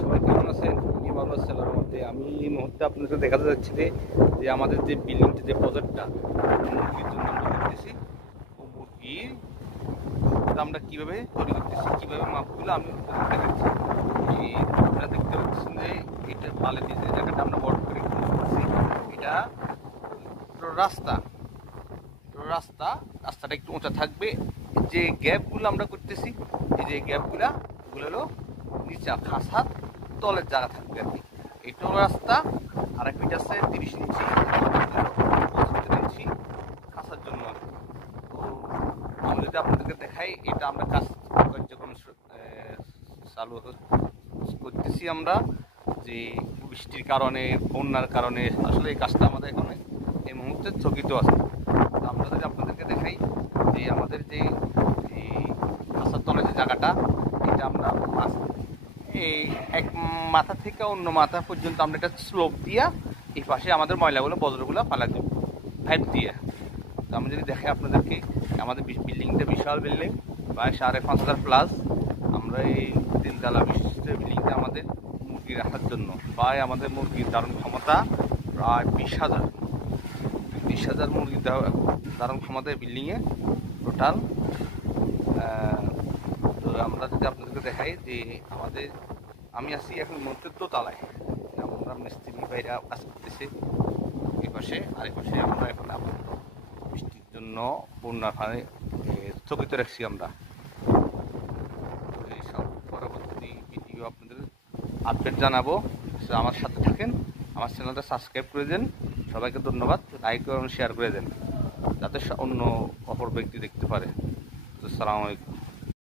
সবাই কেমন আছেন? আমি ভালো আছি আল্লাহর রহমতে। আমি এই মুহূর্তে আপনাদের দেখাতে যাচ্ছি যে আমাদের যে বিল্ডিংটা, যে প্রজেক্টটা মুরগির জন্য আমরা করতেছি, ও মুরগির আমরা কীভাবে তৈরি করতেছি, কীভাবে মাপগুলো আমি আপনাদের দেখাচ্ছি। এই আপনারা দেখতে পাচ্ছেন যে এটা পালে দিয়ে যে জায়গাটা আমরা বড় করে করতেছি, এটা রাস্তা রাস্তাটা একটু উঁচা থাকবে। যে গ্যাপগুলো আমরা করতেছি, এই যে গ্যাপগুলো, এগুলো হলো নিচা খাসার তলের জায়গা থাকবে আর কি। এইটাও রাস্তা, আর একটা আছে 30 ইঞ্চি 75 ইঞ্চি খাসার জন্য। তো আমি যদি আপনাদেরকে দেখাই, এটা আমরা কাজ কার্যক্রম চালু করতেছি আমরা, যে বৃষ্টির কারণে, বন্যার কারণে আসলে এই কাজটা আমাদের এখানে এই মুহূর্তে স্থগিত আছে। তো আমরা যদি আপনাদেরকে দেখাই যে আমাদের যে খাসার তলের যে জায়গাটা, এটা আমরা এই এক মাথা থেকে অন্য মাথা পর্যন্ত আমরা এটা স্লোপ দিয়া এই পাশে আমাদের ময়লাগুলো, বজ্রগুলো ফালা দেব পাইপ দিয়ে। তো আমি যদি দেখাই আপনাদেরকে, আমাদের বিল্ডিংটা বিশাল বিল্ডিং, প্রায় 5,500 প্লাস। আমরা এই 3 তলা বিশিষ্ট বিল্ডিংটা আমাদের মুরগি রাখার জন্য, প্রায় আমাদের মুরগির ধারণ ক্ষমতা প্রায় 20,000 মুরগির ধারণ ক্ষমতা বিল্ডিংয়ে টোটাল। তো আমরা যদি আপনাদেরকে দেখাই যে আমাদের, আমি আছি এখন মধ্যে দোতলায়, আমরা মিস্ত্রি ভাইরা কাজ করতেছে এই পাশে, আর এই পাশে আমরা এখন আপাতত বৃষ্টির জন্য বন্যার কারণে স্থগিত রাখছি আমরা। তো এইসব পরবর্তী ভিডিও আপনাদের আপডেট জানাবো, আমার সাথে থাকেন, আমার চ্যানেলটা সাবস্ক্রাইব করে দেন। সবাইকে ধন্যবাদ, লাইক এবং শেয়ার করে দেন যাতে অন্য অপর ব্যক্তি দেখতে পারে। আসসালামু আলাইকুম।